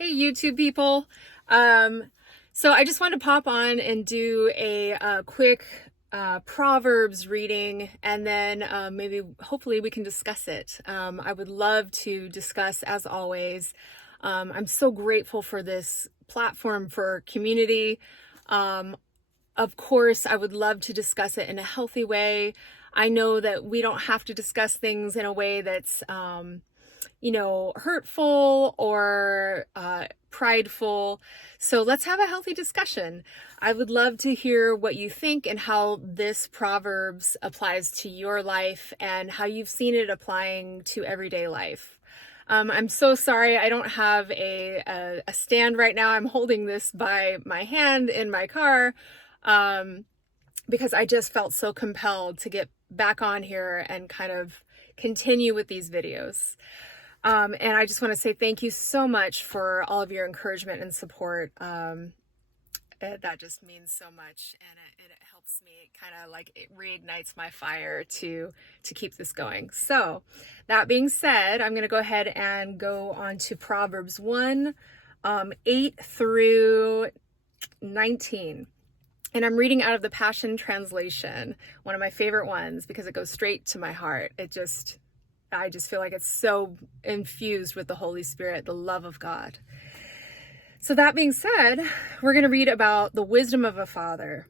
Hey, YouTube people. So I just wanted to pop on and do a quick Proverbs reading, and then maybe hopefully we can discuss it. I would love to discuss, as always. I'm so grateful for this platform for community. Um, of course, I would love to discuss it in a healthy way. I know that we don't have to discuss things in a way that's hurtful or prideful. So let's have a healthy discussion. I would love to hear what you think and how this Proverbs applies to your life and how you've seen it applying to everyday life. I'm so sorry I don't have a stand right now. I'm holding this by my hand in my car because I just felt so compelled to get back on here and kind of continue with these videos. And I just want to say thank you so much for all of your encouragement and support. That just means so much, and it helps me. It reignites my fire to keep this going. So that being said, I'm going to go ahead and go on to Proverbs 1, 8 through 19. And I'm reading out of the Passion Translation, one of my favorite ones, because it goes straight to my heart. I just feel like it's so infused with the Holy Spirit, the love of God. So that being said, we're going to read about the wisdom of a father.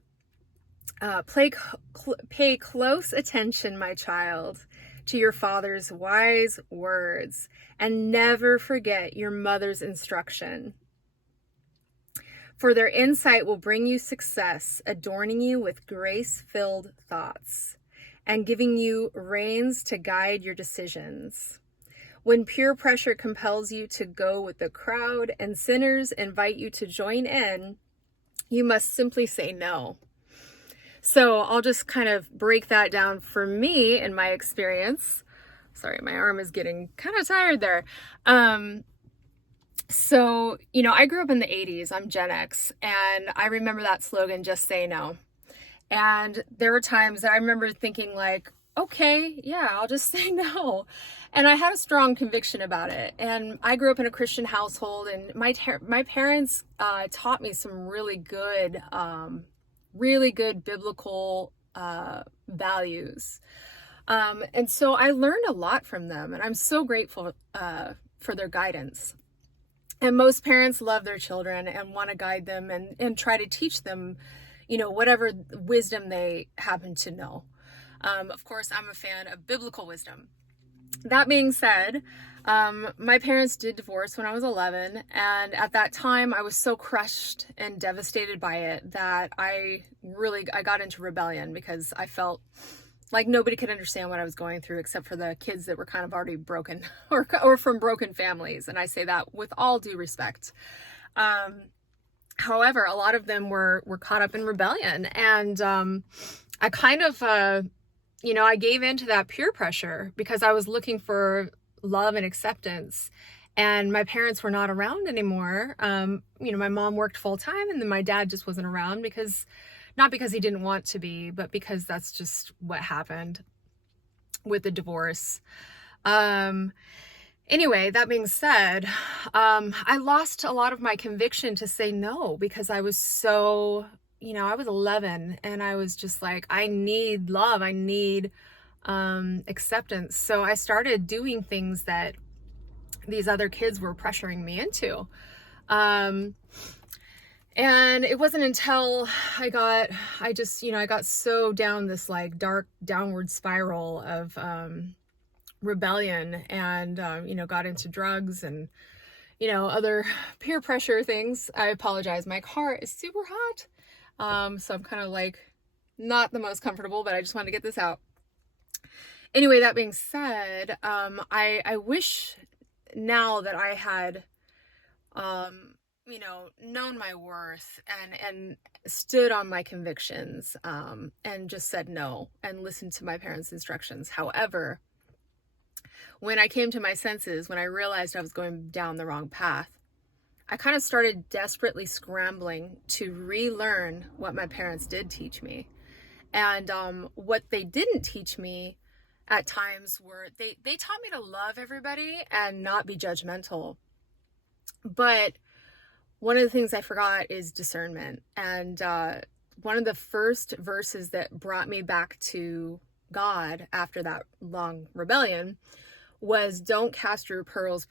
Pay close attention, my child, to your father's wise words, and never forget your mother's instruction. For their insight will bring you success, adorning you with grace-filled thoughts, and giving you reins to guide your decisions. When peer pressure compels you to go with the crowd and sinners invite you to join in, you must simply say no. So I'll just kind of break that down for me in my experience. Sorry, my arm is getting kind of tired there. I grew up in the 80s. I'm Gen X, and I remember that slogan, just say no. And there were times that I remember thinking like, okay, yeah, I'll just say no. And I had a strong conviction about it. And I grew up in a Christian household, and my parents taught me some really good biblical values. And so I learned a lot from them, and I'm so grateful for their guidance. And most parents love their children and want to guide them and try to teach them, whatever wisdom they happen to know. Of course, I'm a fan of biblical wisdom. That being said, my parents did divorce when I was 11. And at that time, I was so crushed and devastated by it that I got into rebellion because I felt like nobody could understand what I was going through except for the kids that were kind of already broken or from broken families. And I say that with all due respect. However, a lot of them were caught up in rebellion, and I kind of, I gave in to that peer pressure because I was looking for love and acceptance, and my parents were not around anymore. My mom worked full time, and then my dad just wasn't around not because he didn't want to be, but because that's just what happened with the divorce. Anyway, that being said, I lost a lot of my conviction to say no because I was so, I was 11 and I was just like, I need love. I need acceptance. So I started doing things that these other kids were pressuring me into. And it wasn't until I got so down this like dark downward spiral of rebellion and got into drugs and other peer pressure things. I apologize, my car is super hot, so I'm kind of like not the most comfortable, but I just wanted to get this out. Anyway, that being said, I wish now that I had known my worth and stood on my convictions, and just said no and listened to my parents' instructions. However, when I came to my senses, when I realized I was going down the wrong path, I kind of started desperately scrambling to relearn what my parents did teach me. And what they didn't teach me at times were, they taught me to love everybody and not be judgmental. But one of the things I forgot is discernment. And one of the first verses that brought me back to God after that long rebellion was, don't cast your pearls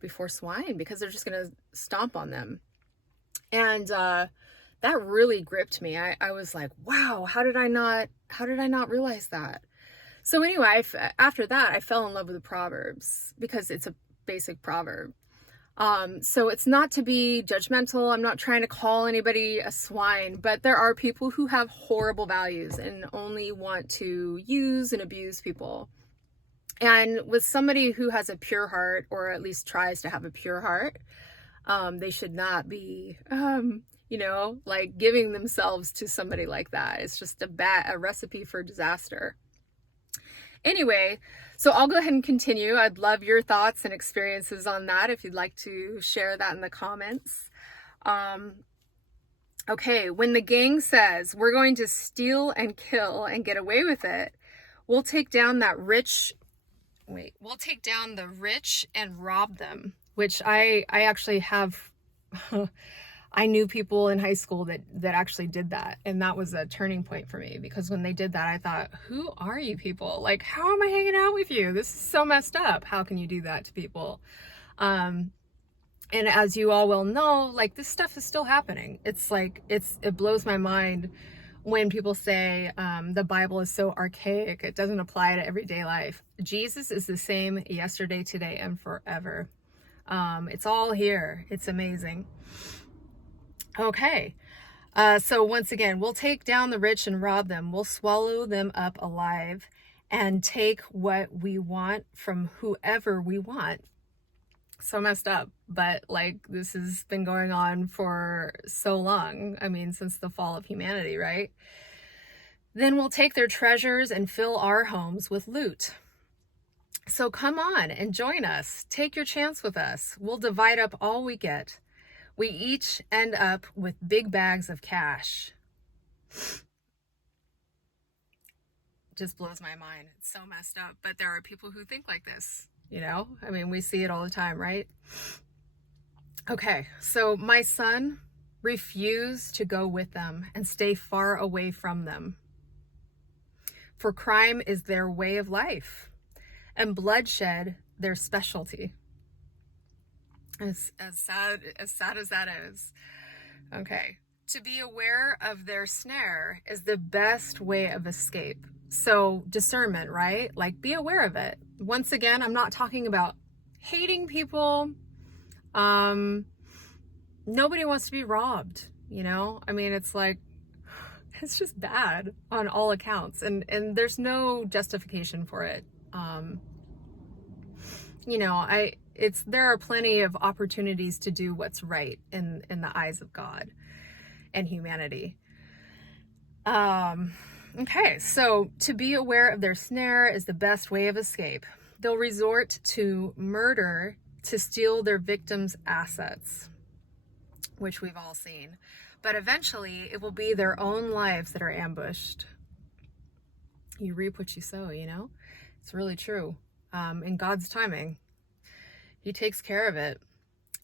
before swine, because they're just going to stomp on them. And that really gripped me. I was like, wow, how did I not realize that? So anyway, after that, I fell in love with the Proverbs because it's a basic proverb. So it's not to be judgmental. I'm not trying to call anybody a swine, but there are people who have horrible values and only want to use and abuse people. And with somebody who has a pure heart, or at least tries to have a pure heart, they should not be, like giving themselves to somebody like that. It's just a recipe for disaster. Anyway, so I'll go ahead and continue. I'd love your thoughts and experiences on that if you'd like to share that in the comments. Okay, when the gang says we're going to steal and kill and get away with it, we'll take down the rich and rob them, which I actually have. I knew people in high school that actually did that. And that was a turning point for me, because when they did that, I thought, who are you people? Like, how am I hanging out with you? This is so messed up. How can you do that to people? And as you all well know, like, this stuff is still happening. It's like, it blows my mind when people say the Bible is so archaic, it doesn't apply to everyday life. Jesus is the same yesterday, today, and forever. It's all here. It's amazing. Okay, so once again, we'll take down the rich and rob them. We'll swallow them up alive and take what we want from whoever we want. So messed up, but like, this has been going on for so long. I mean, since the fall of humanity, right? Then we'll take their treasures and fill our homes with loot. So come on and join us. Take your chance with us. We'll divide up all we get. We each end up with big bags of cash. Just blows my mind. It's so messed up. But there are people who think like this, I mean, we see it all the time, right? Okay, so my son refused to go with them and stay far away from them. For crime is their way of life, and bloodshed their specialty. As sad as that is. Okay. To be aware of their snare is the best way of escape. So discernment, right? Like, be aware of it. Once again, I'm not talking about hating people. Nobody wants to be robbed, I mean, it's like, it's just bad on all accounts, and there's no justification for it. There are plenty of opportunities to do what's right in the eyes of God and humanity. Okay, so to be aware of their snare is the best way of escape. They'll resort to murder to steal their victims' assets, which we've all seen. But eventually, it will be their own lives that are ambushed. You reap what you sow, It's really true. In God's timing, He takes care of it.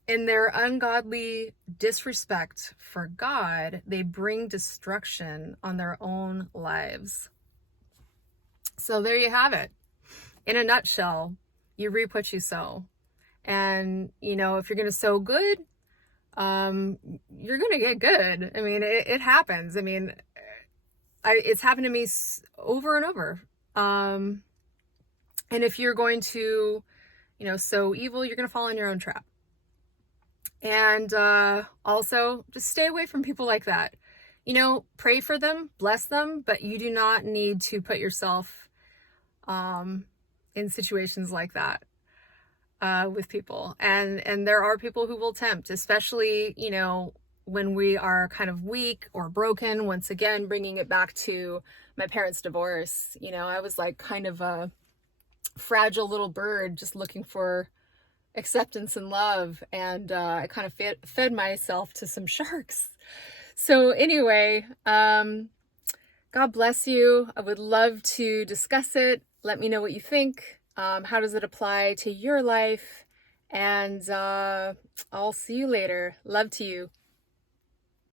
In their ungodly disrespect for God, they bring destruction on their own lives. So there you have it. In a nutshell, you reap what you sow. And, if you're going to sow good, you're going to get good. I mean, it happens. I mean, it's happened to me over and over. And if you're going to, sow evil, you're going to fall in your own trap. And also, just stay away from people like that. Pray for them, bless them, but you do not need to put yourself in situations like that with people. And there are people who will tempt, especially, when we are kind of weak or broken. Once again, bringing it back to my parents' divorce. I was like kind of a fragile little bird just looking for acceptance and love, and I kind of fed myself to some sharks. So anyway, God bless you. I would love to discuss it. Let me know what you think. How does it apply to your life? And I'll see you later. Love to you.